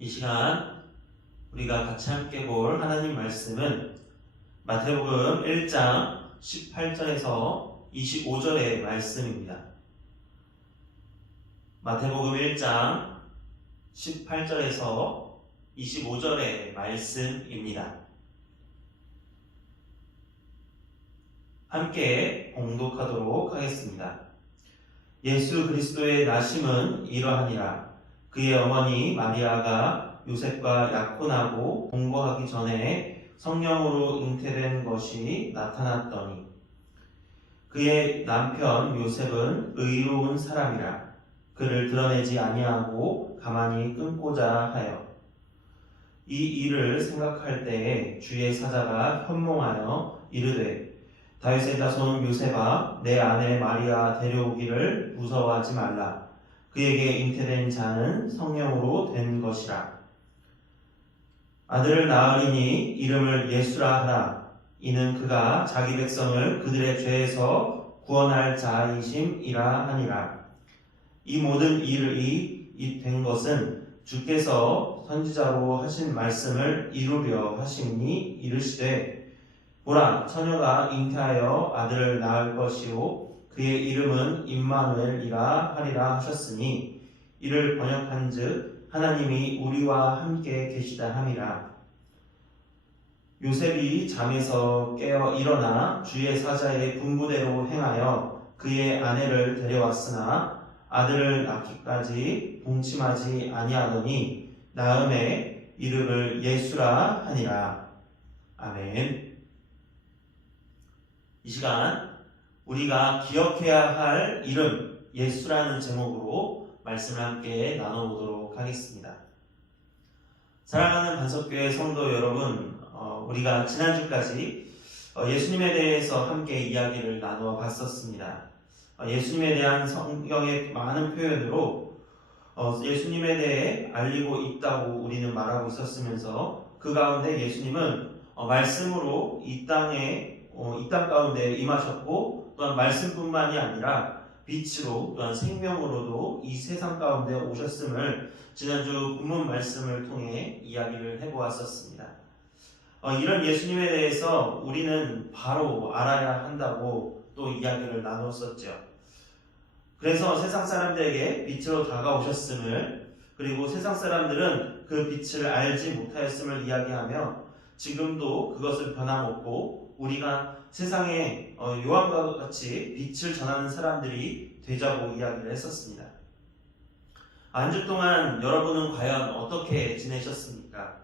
이 시간 우리가 같이 함께 볼 하나님 말씀은 마태복음 1장 18절에서 25절의 말씀입니다. 마태복음 1장 18절에서 25절의 말씀입니다. 함께 봉독하도록 하겠습니다. 예수 그리스도의 나심은 이러하니라. 그의 어머니 마리아가 요셉과 약혼하고 동거하기 전에 성령으로 잉태된 것이 나타났더니 그의 남편 요셉은 의로운 사람이라 그를 드러내지 아니하고 가만히 끊고자 하여 이 일을 생각할 때에 주의 사자가 현몽하여 이르되 다윗의 자손 요셉아 내 아내 마리아 데려오기를 무서워하지 말라. 그에게 잉태된 자는 성령으로 된 것이라. 아들을 낳으리니 이름을 예수라 하라. 이는 그가 자기 백성을 그들의 죄에서 구원할 자이심이라 하니라. 이 모든 일이 된 것은 주께서 선지자로 하신 말씀을 이루려 하심이니 이르시되 보라 처녀가 잉태하여 아들을 낳을 것이요 그의 이름은 임마누엘이라 하리라 하셨으니 이를 번역한즉 하나님이 우리와 함께 계시다 함이라. 요셉이 잠에서 깨어 일어나 주의 사자의 분부대로 행하여 그의 아내를 데려왔으나 아들을 낳기까지 동침하지 아니하더니 나음에 이름을 예수라 하니라. 아멘. 이 시간 우리가 기억해야 할 이름 예수라는 제목으로 말씀을 함께 나눠보도록 하겠습니다. 사랑하는 반석교회 성도 여러분, 우리가 지난주까지 예수님에 대해서 함께 이야기를 나누어 봤었습니다. 예수님에 대한 성경의 많은 표현으로 예수님에 대해 알리고 있다고 우리는 말하고 있었으면서 그 가운데 예수님은 말씀으로 이 땅 가운데 임하셨고 또한 말씀뿐만이 아니라 빛으로 또한 생명으로도 이 세상 가운데 오셨음을 지난주 본문 말씀을 통해 이야기를 해보았었습니다. 이런 예수님에 대해서 우리는 바로 알아야 한다고 또 이야기를 나눴었죠. 그래서 세상 사람들에게 빛으로 다가오셨음을 그리고 세상 사람들은 그 빛을 알지 못하였음을 이야기하며 지금도 그것은 변함없고 우리가 세상에 요한과 같이 빛을 전하는 사람들이 되자고 이야기를 했었습니다. 한 주 동안 여러분은 과연 어떻게 지내셨습니까?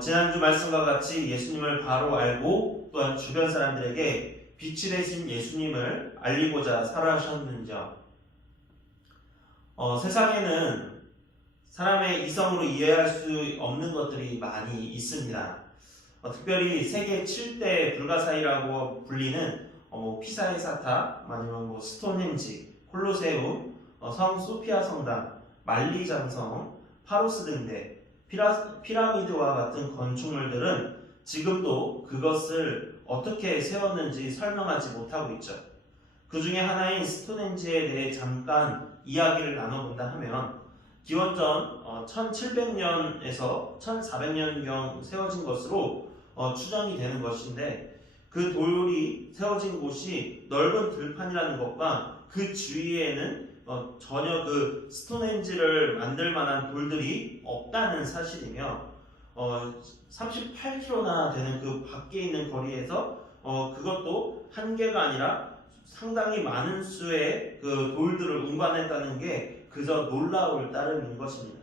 지난주 말씀과 같이 예수님을 바로 알고 또한 주변 사람들에게 빛이 되신 예수님을 알리고자 살아가셨는지요? 세상에는 사람의 이성으로 이해할 수 없는 것들이 많이 있습니다. 특별히 세계 7대 불가사의라고 불리는 피사의 사탑, 아니면 스톤헨지, 콜로세움, 성 소피아 성당, 만리장성, 파로스 등대, 피라미드와 같은 건축물들은 지금도 그것을 어떻게 세웠는지 설명하지 못하고 있죠. 그 중에 하나인 스톤헨지에 대해 잠깐 이야기를 나눠본다 하면 기원전 1700년에서 1400년경 세워진 것으로 추정이 되는 것인데 그 돌이 세워진 곳이 넓은 들판이라는 것과 그 주위에는 전혀 그 스톤헨지를 만들 만한 돌들이 없다는 사실이며 38km나 되는 그 밖에 있는 거리에서 그것도 한 개가 아니라 상당히 많은 수의 그 돌들을 운반했다는 게 그저 놀라울 따름인 것입니다.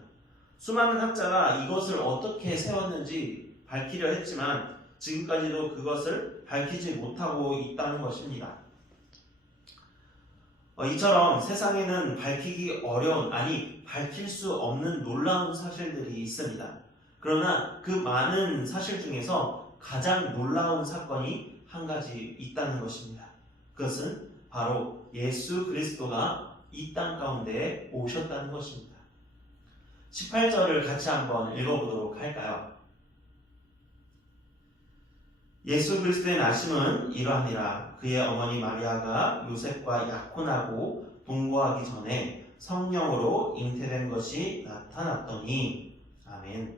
수많은 학자가 이것을 어떻게 세웠는지 밝히려 했지만 지금까지도 그것을 밝히지 못하고 있다는 것입니다. 이처럼 세상에는 밝히기 어려운, 아니 밝힐 수 없는 놀라운 사실들이 있습니다. 그러나 그 많은 사실 중에서 가장 놀라운 사건이 한 가지 있다는 것입니다. 그것은 바로 예수 그리스도가 이 땅 가운데 오셨다는 것입니다. 18절을 같이 한번 읽어보도록 할까요? 예수 그리스도의 나심은 이러하니라. 그의 어머니 마리아가 요셉과 약혼하고 동거하기 전에 성령으로 잉태된 것이 나타났더니. 아멘. 아멘.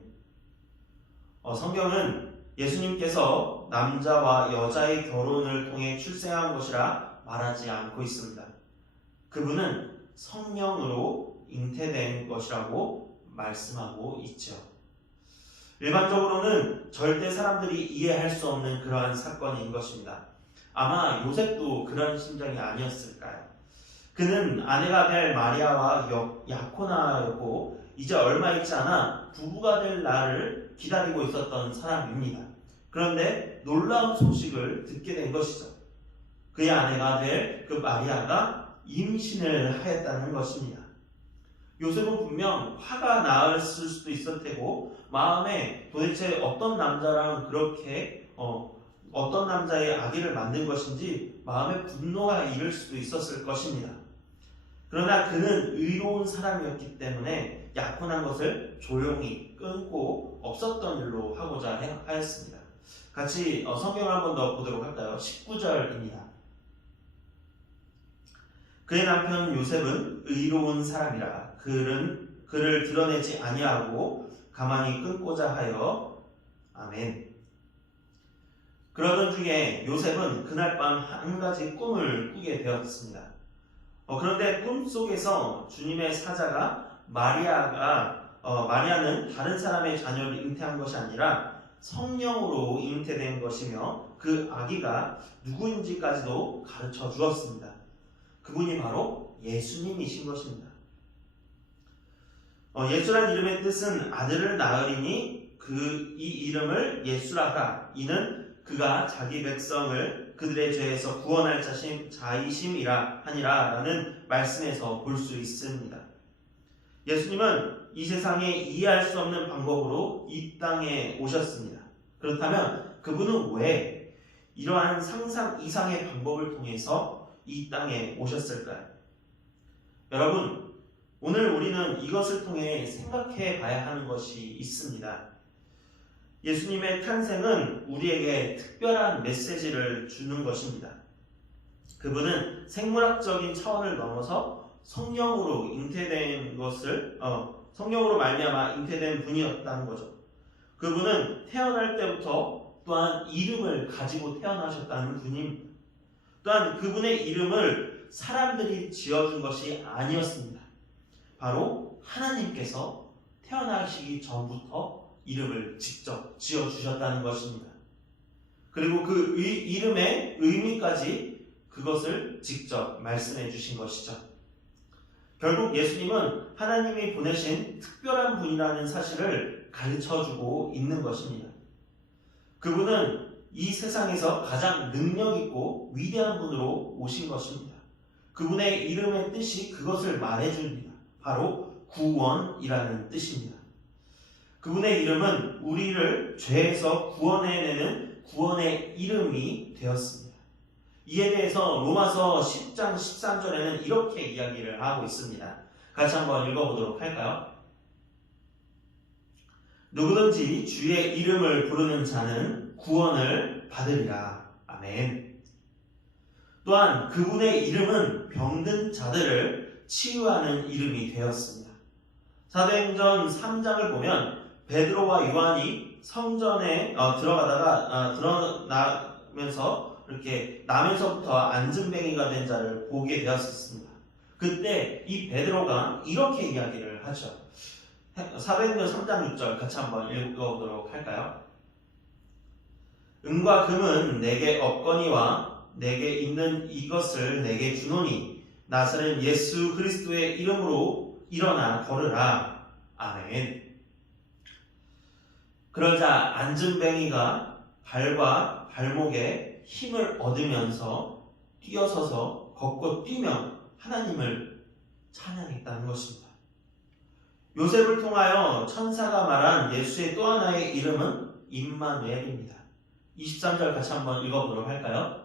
성경은 예수님께서 남자와 여자의 결혼을 통해 출생한 것이라 말하지 않고 있습니다. 그분은 성령으로 잉태된 것이라고 말씀하고 있죠. 일반적으로는 절대 사람들이 이해할 수 없는 그러한 사건인 것입니다. 아마 요셉도 그런 심정이 아니었을까요? 그는 아내가 될 마리아와 야코나였고 이제 얼마 있지 않아 부부가 될 날을 기다리고 있었던 사람입니다. 그런데 놀라운 소식을 듣게 된 것이죠. 그의 아내가 될 그 마리아가 임신을 하였다는 것입니다. 요셉은 분명 화가 났을 수도 있을 테고 마음에 도대체 어떤 남자랑 그렇게 어떤 남자의 아기를 만든 것인지 마음에 분노가 이를 수도 있었을 것입니다. 그러나 그는 의로운 사람이었기 때문에 약혼한 것을 조용히 끊고 없었던 일로 하고자 하였습니다. 같이 성경을 한 번 더 보도록 할까요? 19절입니다. 그의 남편 요셉은 의로운 사람이라 그를 드러내지 아니하고 가만히 끊고자 하여 아멘. 그러던 중에 요셉은 그날 밤 한 가지 꿈을 꾸게 되었습니다. 그런데 꿈속에서 주님의 사자가 마리아는 다른 사람의 자녀를 잉태한 것이 아니라 성령으로 잉태된 것이며 그 아기가 누구인지까지도 가르쳐 주었습니다. 그분이 바로 예수님이신 것입니다. 예수란 이름의 뜻은 아들을 낳으리니 이 이름을 예수라 하라. 이는 그가 자기 백성을 그들의 죄에서 구원할 자이심이라 하니라 라는 말씀에서 볼 수 있습니다. 예수님은 이 세상에 이해할 수 없는 방법으로 이 땅에 오셨습니다. 그렇다면 그분은 왜 이러한 상상 이상의 방법을 통해서 이 땅에 오셨을까요? 여러분, 오늘 우리는 이것을 통해 생각해 봐야 하는 것이 있습니다. 예수님의 탄생은 우리에게 특별한 메시지를 주는 것입니다. 그분은 생물학적인 차원을 넘어서 성령으로 말미암아 잉태된 분이었다는 거죠. 그분은 태어날 때부터 또한 이름을 가지고 태어나셨다는 분입니다. 또한 그분의 이름을 사람들이 지어준 것이 아니었습니다. 바로 하나님께서 태어나시기 전부터 이름을 직접 지어주셨다는 것입니다. 그리고 그 이름의 의미까지 그것을 직접 말씀해 주신 것이죠. 결국 예수님은 하나님이 보내신 특별한 분이라는 사실을 가르쳐주고 있는 것입니다. 그분은 이 세상에서 가장 능력있고 위대한 분으로 오신 것입니다. 그분의 이름의 뜻이 그것을 말해줍니다. 바로 구원이라는 뜻입니다. 그분의 이름은 우리를 죄에서 구원해내는 구원의 이름이 되었습니다. 이에 대해서 로마서 10장 13절에는 이렇게 이야기를 하고 있습니다. 같이 한번 읽어보도록 할까요? 누구든지 주의 이름을 부르는 자는 구원을 받으리라. 아멘. 또한 그분의 이름은 병든 자들을 치유하는 이름이 되었습니다. 사도행전 3장을 보면 베드로와 요한이 성전에 드러나면서 이렇게 나면서부터 앉은뱅이가 된 자를 보게 되었습니다. 그때 이 베드로가 이렇게 이야기를 하죠. 사도행전 3장 6절 같이 한번 읽어보도록 할까요? 은과 금은 내게 없거니와 내게 있는 이것을 내게 주노니 나사렛 예수 그리스도의 이름으로 일어나 걸으라. 아멘. 그러자 앉은뱅이가 발과 발목에 힘을 얻으면서 뛰어서서 걷고 뛰며 하나님을 찬양했다는 것입니다. 요셉을 통하여 천사가 말한 예수의 또 하나의 이름은 임마누엘입니다. 23절 같이 한번 읽어보도록 할까요?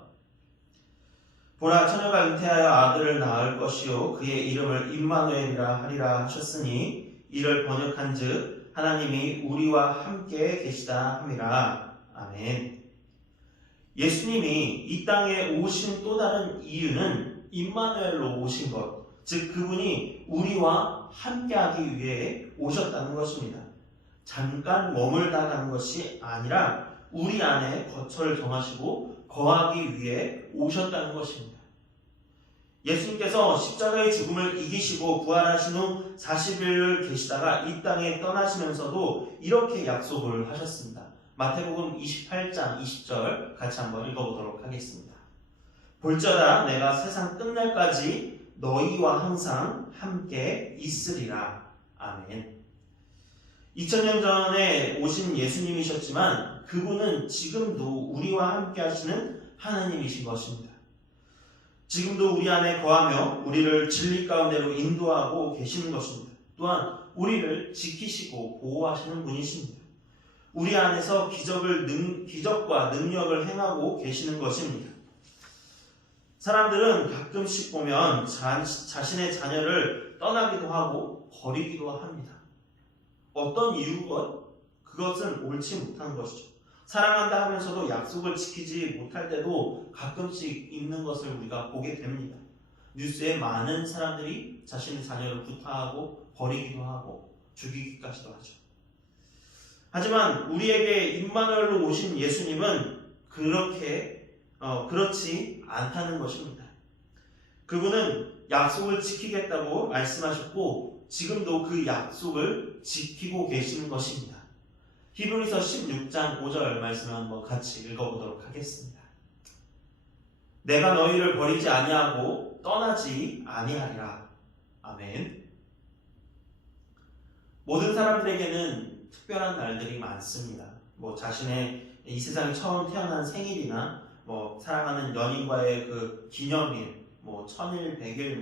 보라, 처녀가 잉태하여 아들을 낳을 것이요 그의 이름을 임마누엘이라 하리라 하셨으니 이를 번역한즉 하나님이 우리와 함께 계시다 함이라. 아멘. 예수님이 이 땅에 오신 또 다른 이유는 임마누엘로 오신 것, 즉 그분이 우리와 함께하기 위해 오셨다는 것입니다. 잠깐 머물다 가는 것이 아니라 우리 안에 거처를 정하시고 거하기 위해 오셨다는 것입니다. 예수님께서 십자가의 죽음을 이기시고 부활하신 후 40일 계시다가 이 땅에 떠나시면서도 이렇게 약속을 하셨습니다. 마태복음 28장 20절 같이 한번 읽어보도록 하겠습니다. 볼지어다 내가 세상 끝날까지 너희와 항상 함께 있으리라. 아멘. 2000년 전에 오신 예수님이셨지만 그분은 지금도 우리와 함께 하시는 하나님이신 것입니다. 지금도 우리 안에 거하며 우리를 진리 가운데로 인도하고 계시는 것입니다. 또한 우리를 지키시고 보호하시는 분이십니다. 우리 안에서 기적과 능력을 행하고 계시는 것입니다. 사람들은 가끔씩 보면 자신의 자녀를 떠나기도 하고 버리기도 합니다. 어떤 이유건 그것은 옳지 못한 것이죠. 사랑한다 하면서도 약속을 지키지 못할 때도 가끔씩 있는 것을 우리가 보게 됩니다. 뉴스에 많은 사람들이 자신의 자녀를 구타하고 버리기도 하고 죽이기까지도 하죠. 하지만 우리에게 임마누엘로 오신 예수님은 그렇지 않다는 것입니다. 그분은 약속을 지키겠다고 말씀하셨고 지금도 그 약속을 지키고 계시는 것입니다. 히브리서 16장 5절 말씀을 한번 같이 읽어보도록 하겠습니다. 내가 너희를 버리지 아니하고 떠나지 아니하리라. 아멘. 모든 사람들에게는 특별한 날들이 많습니다. 자신의 이 세상에 처음 태어난 생일이나 사랑하는 연인과의 그 기념일, 천일, 백일,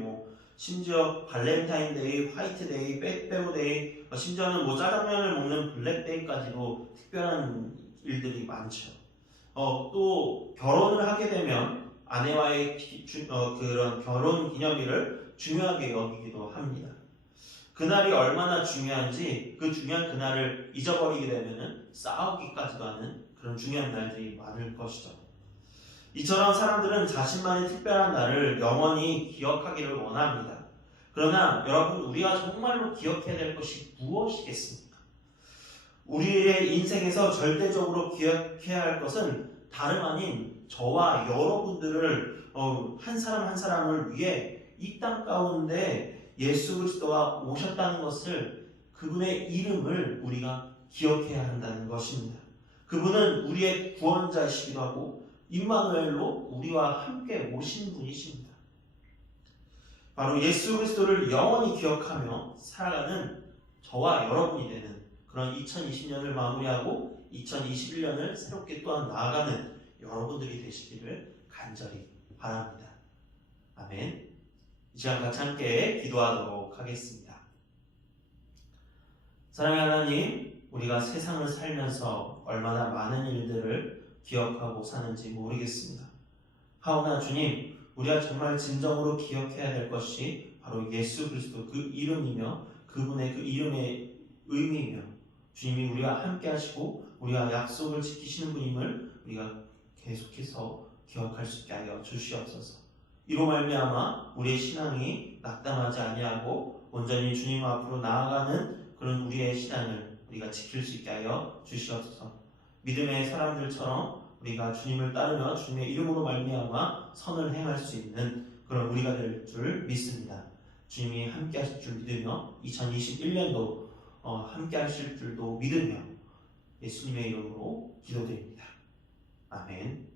심지어 발렌타인데이, 화이트데이, 빼빼로데이, 심지어는 짜장면을 먹는 블랙데이까지도 특별한 일들이 많죠. 또 결혼을 하게 되면 아내와의 그런 결혼 기념일을 중요하게 여기기도 합니다. 그날이 얼마나 중요한지 그 중요한 그날을 잊어버리게 되면 싸우기까지도 하는 그런 중요한 날들이 많을 것이죠. 이처럼 사람들은 자신만의 특별한 날을 영원히 기억하기를 원합니다. 그러나 여러분, 우리가 정말로 기억해야 될 것이 무엇이겠습니까? 우리의 인생에서 절대적으로 기억해야 할 것은 다름 아닌 저와 여러분들을 한 사람 한 사람을 위해 이 땅 가운데 예수 그리스도가 오셨다는 것을, 그분의 이름을 우리가 기억해야 한다는 것입니다. 그분은 우리의 구원자이시기도 하고 임마누엘로 우리와 함께 오신 분이십니다. 바로 예수 그리스도를 영원히 기억하며 살아가는 저와 여러분이 되는 그런 2020년을 마무리하고 2021년을 새롭게 또한 나아가는 여러분들이 되시기를 간절히 바랍니다. 아멘. 이 시간 같이 함께 기도하도록 하겠습니다. 사랑의 하나님, 우리가 세상을 살면서 얼마나 많은 일들을 기억하고 사는지 모르겠습니다. 하오나 주님, 우리가 정말 진정으로 기억해야 될 것이 바로 예수 그리스도 그 이름이며 그분의 그 이름의 의미이며 주님이 우리와 함께 하시고 우리가 약속을 지키시는 분임을 우리가 계속해서 기억할 수 있게 하여 주시옵소서. 이로 말미암아 우리의 신앙이 낙담하지 아니하고 온전히 주님 앞으로 나아가는 그런 우리의 신앙을 우리가 지킬 수 있게 하여 주시옵소서. 믿음의 사람들처럼 우리가 주님을 따르며 주님의 이름으로 말미암아 선을 행할 수 있는 그런 우리가 될 줄 믿습니다. 주님이 함께 하실 줄 믿으며 2021년도 함께 하실 줄도 믿으며 예수님의 이름으로 기도드립니다. 아멘.